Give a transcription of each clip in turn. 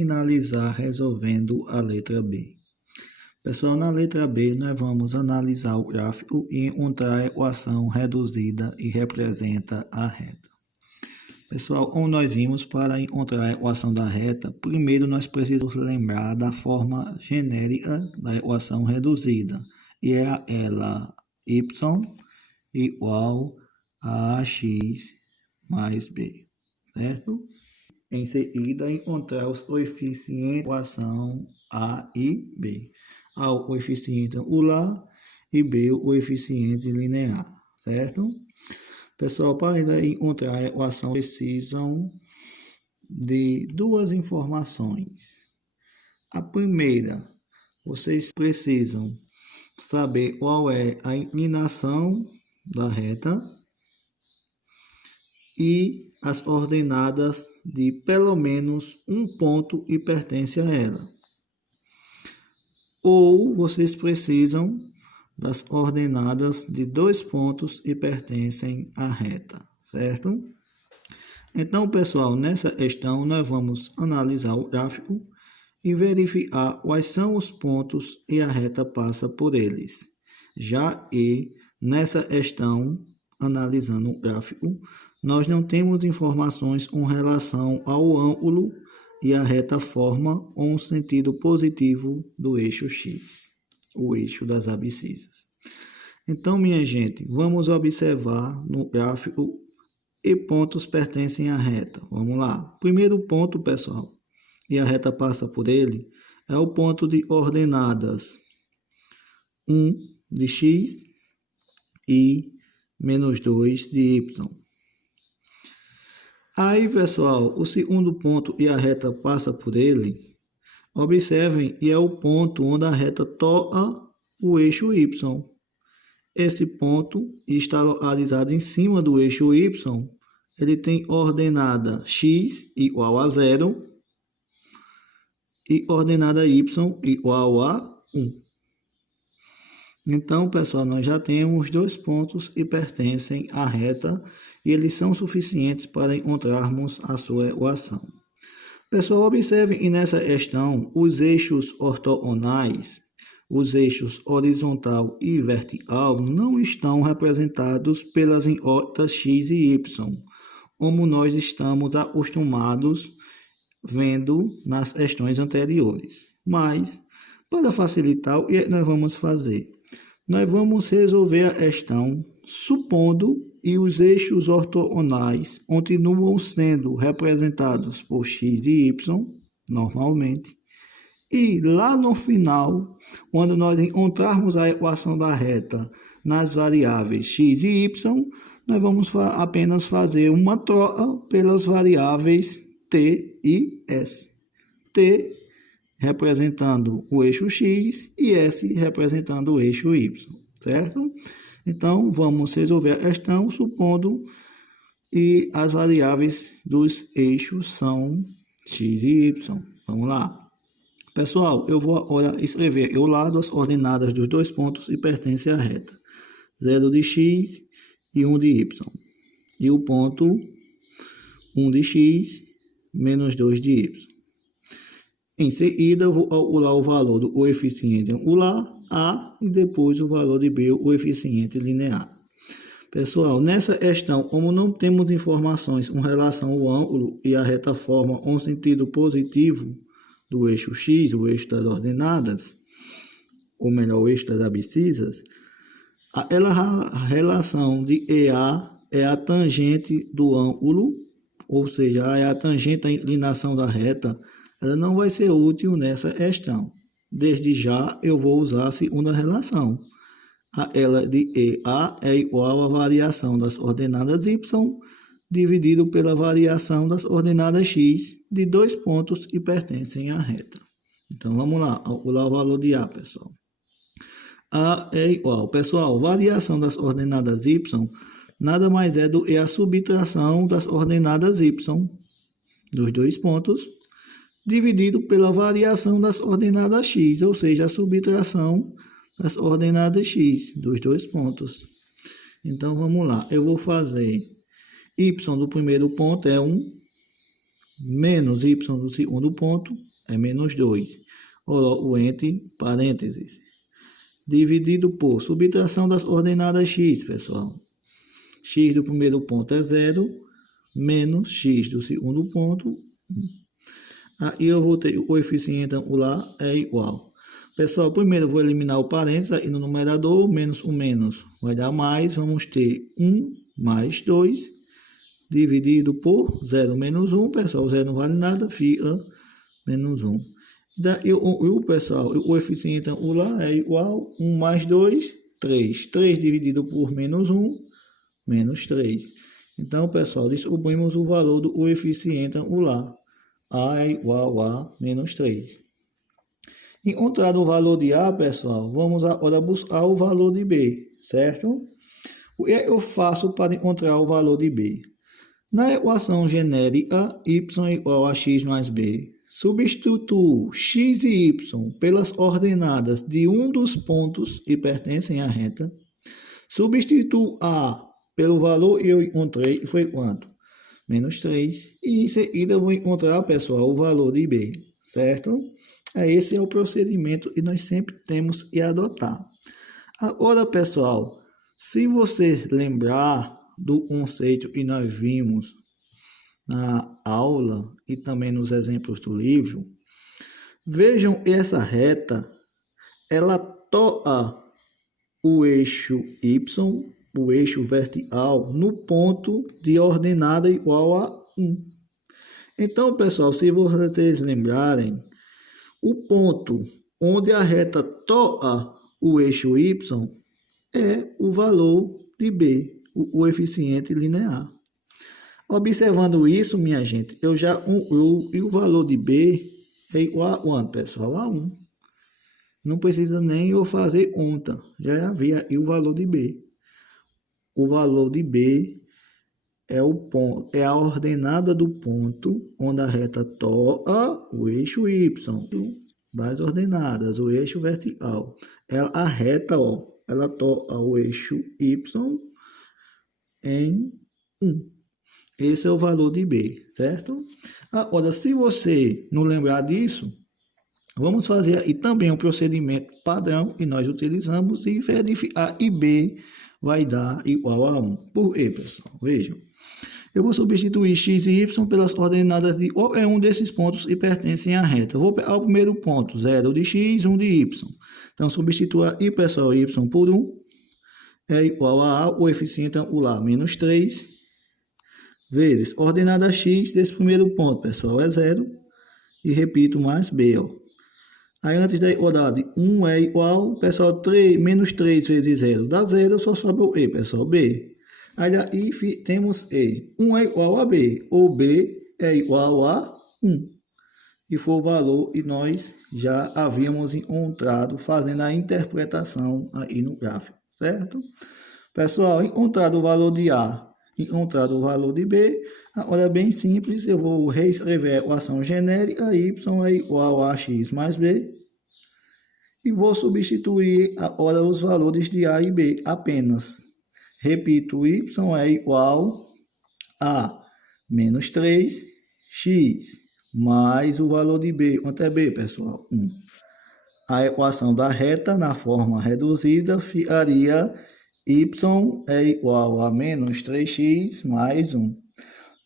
finalizar resolvendo a letra B. Pessoal, na letra B, nós vamos analisar o gráfico e encontrar a equação reduzida e representa a reta. Pessoal, como nós vimos, para encontrar a equação da reta, primeiro nós precisamos lembrar da forma genérica da equação reduzida, e é ela y igual a ax mais b, certo? Em seguida, encontrar os coeficientes da equação A e B. A o coeficiente angular e B o coeficiente linear, certo? Pessoal, para encontrar a equação, precisam de duas informações. A primeira, vocês precisam saber qual é a inclinação da reta e as coordenadas de pelo menos um ponto que pertence a ela. Ou vocês precisam das coordenadas de dois pontos que pertencem à reta, certo? Então, pessoal, nessa questão nós vamos analisar o gráfico e verificar quais são os pontos que a reta passa por eles. Já que nessa questão, analisando o gráfico, nós não temos informações com relação ao ângulo e a reta forma um sentido positivo do eixo X, o eixo das abscissas. Então, minha gente, vamos observar no gráfico que pontos pertencem à reta. Vamos lá. Primeiro ponto, pessoal, e a reta passa por ele, é o ponto de coordenadas 1 de x e menos 2 de y. Aí, pessoal, o segundo ponto e a reta passa por ele, observem, e é o ponto onde a reta toca o eixo y. Esse ponto está localizado em cima do eixo y, ele tem coordenada x igual a 0 e coordenada y igual a 1. Então, pessoal, nós já temos dois pontos que pertencem à reta e eles são suficientes para encontrarmos a sua equação. Pessoal, observem que nessa questão os eixos ortogonais, os eixos horizontal e vertical, não estão representados pelas incógnitas x e y, como nós estamos acostumados vendo nas questões anteriores. Mas, para facilitar, o que nós vamos fazer? Nós vamos resolver a questão supondo que os eixos ortogonais continuam sendo representados por x e y, normalmente, e lá no final, quando nós encontrarmos a equação da reta nas variáveis x e y, nós vamos apenas fazer uma troca pelas variáveis t e s. T representando o eixo x e s representando o eixo y, certo? Então, vamos resolver a questão supondo que as variáveis dos eixos são x e y. Vamos lá. Pessoal, eu vou agora escrever ao lado as coordenadas dos dois pontos que pertencem à reta. 0 de x e 1 de y. E o ponto 1 de x menos 2 de y. Em seguida, eu vou calcular o valor do coeficiente angular A e depois o valor de B, o coeficiente linear. Pessoal, nessa questão, como não temos informações com relação ao ângulo e a reta forma um sentido positivo do eixo X, o eixo das ordenadas, ou melhor, o eixo das abscissas, a relação de EA é a tangente do ângulo, ou seja, é a tangente da inclinação da reta. Ela não vai ser útil nessa questão. Desde já, eu vou usar a segunda relação. A ela de EA é igual à variação das ordenadas y dividido pela variação das ordenadas x de dois pontos que pertencem à reta. Então, vamos lá, calcular o valor de A, pessoal. A é igual, pessoal, variação das ordenadas y nada mais é do que a subtração das ordenadas y dos dois pontos dividido pela variação das ordenadas x, ou seja, a subtração das ordenadas x dos dois pontos. Então, vamos lá. Eu vou fazer y do primeiro ponto é 1, menos y do segundo ponto é menos 2. O entre parênteses. Dividido por subtração das ordenadas x, pessoal. X do primeiro ponto é 0, menos x do segundo ponto, 1. Aí eu vou ter o coeficiente angular é igual. Pessoal, primeiro eu vou eliminar o parênteses aí no numerador, menos o menos vai dar mais, vamos ter 1 mais 2, dividido por 0 menos 1, pessoal, 0 não vale nada, fica menos 1. Daí pessoal, o coeficiente angular é igual a 1 mais 2, 3. 3 dividido por menos 1, menos 3. Então, pessoal, descobrimos o valor do coeficiente angular. A é igual a menos 3. Encontrado o valor de A, pessoal, vamos agora buscar o valor de B, certo? O que eu faço para encontrar o valor de B? Na equação genérica, y é igual a x mais b, substituo x e y pelas ordenadas de um dos pontos que pertencem à reta. Substituo A pelo valor que eu encontrei, que foi quanto? Menos 3. E em seguida eu vou encontrar, pessoal, o valor de B, certo? Esse é o procedimento que nós sempre temos que adotar. Agora, pessoal, se vocês lembrar do conceito que nós vimos na aula e também nos exemplos do livro, vejam essa reta, ela toca o eixo Y, o eixo vertical, no ponto de ordenada igual a 1. Então, pessoal, se vocês lembrarem, o ponto onde a reta toca o eixo Y é o valor de B, o coeficiente linear. Observando isso, minha gente, e o valor de B é igual a quanto, pessoal? A 1. Não precisa nem eu fazer conta, já havia aí o valor de B. O valor de B é o ponto, é a ordenada do ponto onde a reta toca o eixo Y, das ordenadas, o eixo vertical. A reta, ela toca o eixo Y em 1. Esse é o valor de B, certo? Agora, se você não lembrar disso, vamos fazer aí também um procedimento padrão que nós utilizamos e verificar e B vai dar igual a 1. Por quê, pessoal? Vejam. Eu vou substituir x e y pelas ordenadas de qualquer um desses pontos que pertencem à reta. Eu vou pegar o primeiro ponto, 0 de x, 1 de y. Então, substituir aí, pessoal, y por 1 é igual a o coeficiente angular, menos 3, vezes ordenada x desse primeiro ponto, pessoal, é 0. E repito, mais b, Aí, antes da igualdade, 1 é igual, pessoal, menos 3 vezes 0 dá 0, só sobra o e, pessoal, b. Aí, daí temos e. 1 é igual a b, ou b é igual a 1. E foi o valor que nós já havíamos encontrado fazendo a interpretação aí no gráfico, certo? Pessoal, encontrado o valor de A, encontrado o valor de B, agora é bem simples, eu vou reescrever a equação genérica, y é igual a x mais b, e vou substituir agora os valores de A e B apenas. Repito, y é igual a menos 3x mais o valor de B. Quanto é B, pessoal? 1. A equação da reta na forma reduzida ficaria y é igual a menos 3x mais 1.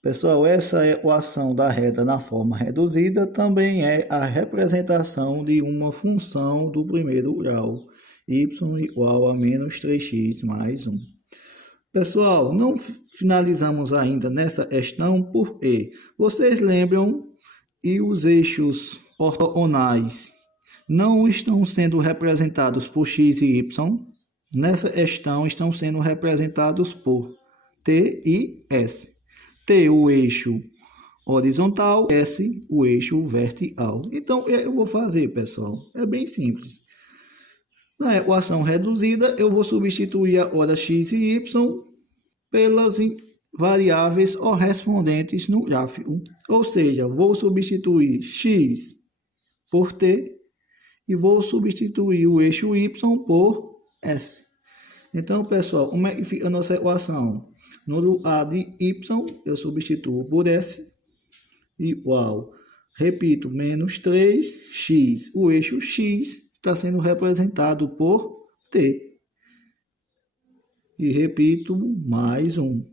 Pessoal, essa equação da reta na forma reduzida também é a representação de uma função do primeiro grau. Y igual a menos 3x mais 1. Pessoal, não finalizamos ainda nessa questão porque vocês lembram que os eixos ortogonais não estão sendo representados por x e y. Nessa questão estão sendo representados por T e S. T, o eixo horizontal, S, o eixo vertical. Então, eu vou fazer, pessoal, é bem simples. Na equação reduzida, eu vou substituir agora x e y pelas variáveis correspondentes no gráfico. Ou seja, vou substituir x por t e vou substituir o eixo y por s. Então, pessoal, como é que fica a nossa equação? No lugar de y, eu substituo por s. igual, repito, menos 3x. O eixo x está sendo representado por t. E repito, mais 1.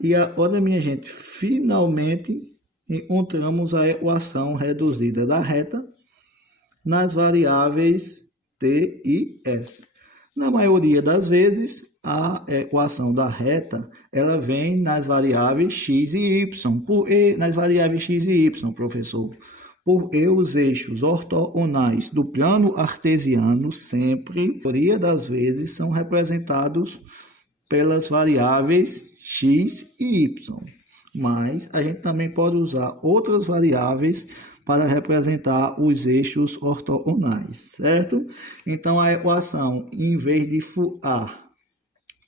E agora, minha gente, finalmente encontramos a equação reduzida da reta nas variáveis t e s. Na maioria das vezes, a equação da reta ela vem nas variáveis x e y. Por que nas variáveis x e y, professor? Porque os eixos ortogonais do plano artesiano sempre, na maioria das vezes, são representados pelas variáveis x e y. Mas a gente também pode usar outras variáveis para representar os eixos ortogonais, certo? Então, a equação, em vez de ficar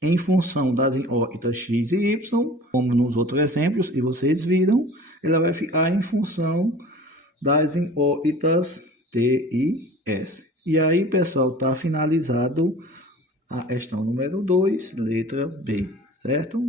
em função das órbitas x e y, como nos outros exemplos que vocês viram, ela vai ficar em função das órbitas t e s. E aí, pessoal, está finalizado a questão número 2, letra B, certo?